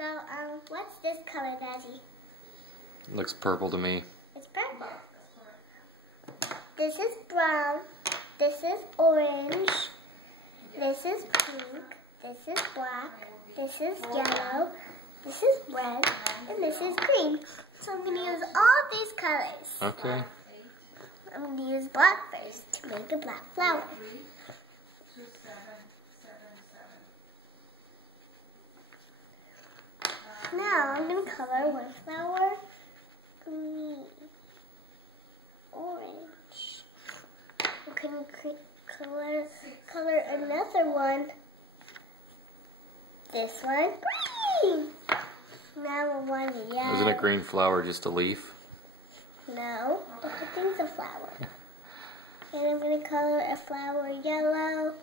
So, what's this color, Daddy? Looks purple to me. It's purple. This is brown. This is orange. This is pink. This is black. This is yellow. This is red. And this is green. So I'm going to use all these colors. Okay. I'm going to use black first to make a black flower. Now I'm going to color one flower green, orange. I'm going to color another one. This one green. Now I want a yellow. Isn't a green flower just a leaf? No, the whole thing's a flower. And I'm going to color a flower yellow.